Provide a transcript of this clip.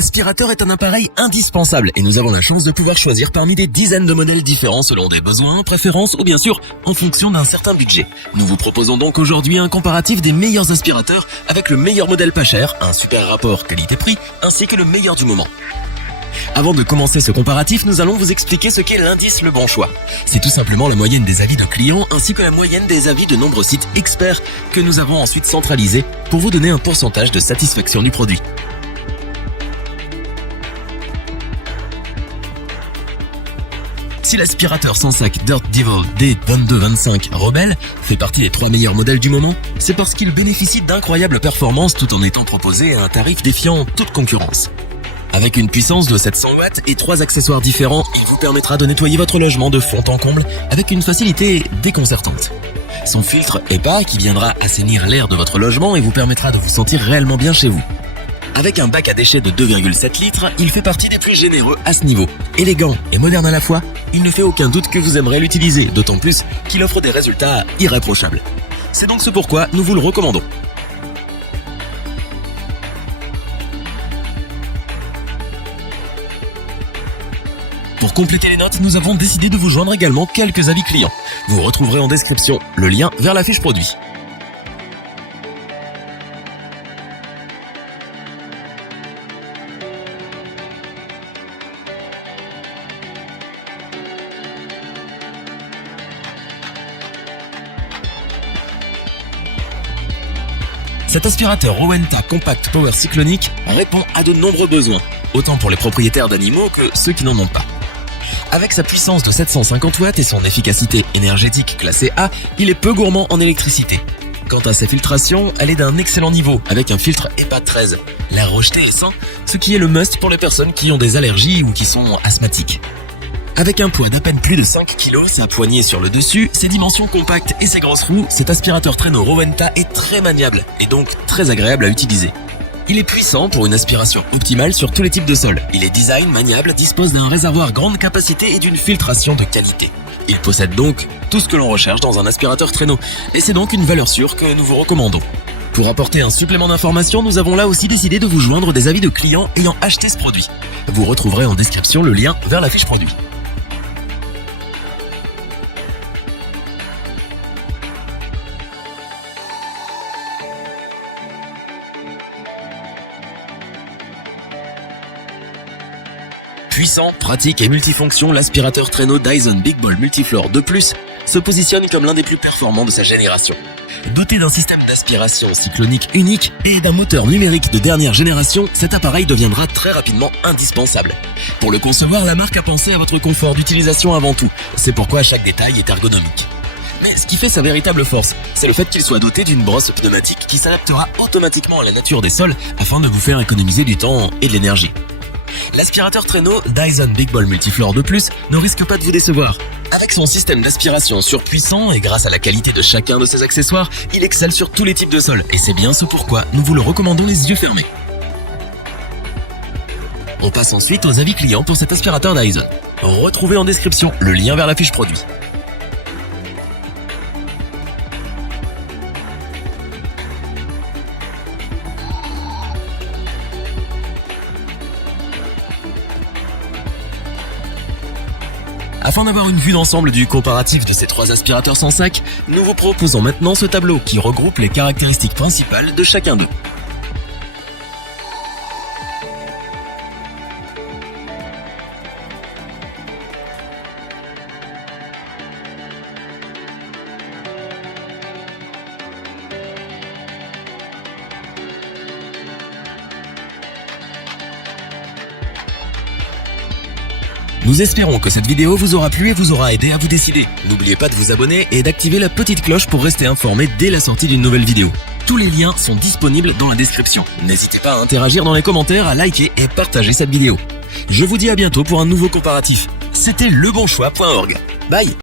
L'aspirateur est un appareil indispensable et nous avons la chance de pouvoir choisir parmi des dizaines de modèles différents selon des besoins, préférences ou bien sûr en fonction d'un certain budget. Nous vous proposons donc aujourd'hui un comparatif des meilleurs aspirateurs avec le meilleur modèle pas cher, un super rapport qualité-prix ainsi que le meilleur du moment. Avant de commencer ce comparatif, nous allons vous expliquer ce qu'est l'indice Le Bon Choix. C'est tout simplement la moyenne des avis d'un client ainsi que la moyenne des avis de nombreux sites experts que nous avons ensuite centralisés pour vous donner un pourcentage de satisfaction du produit. Si l'aspirateur sans sac Dirt Devil D2225 Rebelle fait partie des 3 meilleurs modèles du moment, c'est parce qu'il bénéficie d'incroyables performances tout en étant proposé à un tarif défiant toute concurrence. Avec une puissance de 700 watts et 3 accessoires différents, il vous permettra de nettoyer votre logement de fond en comble avec une facilité déconcertante. Son filtre EPA qui viendra assainir l'air de votre logement et vous permettra de vous sentir réellement bien chez vous. Avec un bac à déchets de 2,7 litres, il fait partie des plus généreux à ce niveau. Élégant et moderne à la fois, il ne fait aucun doute que vous aimerez l'utiliser, d'autant plus qu'il offre des résultats irréprochables. C'est donc ce pourquoi nous vous le recommandons. Pour compléter les notes, nous avons décidé de vous joindre également quelques avis clients. Vous retrouverez en description le lien vers la fiche produit. Cet aspirateur Rowenta Compact Power Cyclonique répond à de nombreux besoins, autant pour les propriétaires d'animaux que ceux qui n'en ont pas. Avec sa puissance de 750 watts et son efficacité énergétique classée A, il est peu gourmand en électricité. Quant à sa filtration, elle est d'un excellent niveau, avec un filtre EPA 13. L'air rejeté est sain, ce qui est le must pour les personnes qui ont des allergies ou qui sont asthmatiques. Avec un poids d'à peine plus de 5 kg, sa poignée sur le dessus, ses dimensions compactes et ses grosses roues, cet aspirateur traîneau Rowenta est très maniable et donc très agréable à utiliser. Il est puissant pour une aspiration optimale sur tous les types de sols. Il est design maniable, dispose d'un réservoir grande capacité et d'une filtration de qualité. Il possède donc tout ce que l'on recherche dans un aspirateur traîneau et c'est donc une valeur sûre que nous vous recommandons. Pour apporter un supplément d'information, nous avons là aussi décidé de vous joindre des avis de clients ayant acheté ce produit. Vous retrouverez en description le lien vers la fiche produit. Puissant, pratique et multifonction, l'aspirateur traîneau Dyson Big Ball Multifloor 2+, se positionne comme l'un des plus performants de sa génération. Doté d'un système d'aspiration cyclonique unique et d'un moteur numérique de dernière génération, cet appareil deviendra très rapidement indispensable. Pour le concevoir, la marque a pensé à votre confort d'utilisation avant tout. C'est pourquoi chaque détail est ergonomique. Mais ce qui fait sa véritable force, c'est le fait qu'il soit doté d'une brosse pneumatique qui s'adaptera automatiquement à la nature des sols afin de vous faire économiser du temps et de l'énergie. L'aspirateur traîneau Dyson Big Ball Multifloor 2+, ne risque pas de vous décevoir. Avec son système d'aspiration surpuissant et grâce à la qualité de chacun de ses accessoires, il excelle sur tous les types de sols et c'est bien ce pourquoi nous vous le recommandons les yeux fermés. On passe ensuite aux avis clients pour cet aspirateur Dyson. Retrouvez en description le lien vers la fiche produit. Afin d'avoir une vue d'ensemble du comparatif de ces 3 aspirateurs sans sac, nous vous proposons maintenant ce tableau qui regroupe les caractéristiques principales de chacun d'eux. Nous espérons que cette vidéo vous aura plu et vous aura aidé à vous décider. N'oubliez pas de vous abonner et d'activer la petite cloche pour rester informé dès la sortie d'une nouvelle vidéo. Tous les liens sont disponibles dans la description. N'hésitez pas à interagir dans les commentaires, à liker et partager cette vidéo. Je vous dis à bientôt pour un nouveau comparatif. C'était lebonchoix.org. Bye!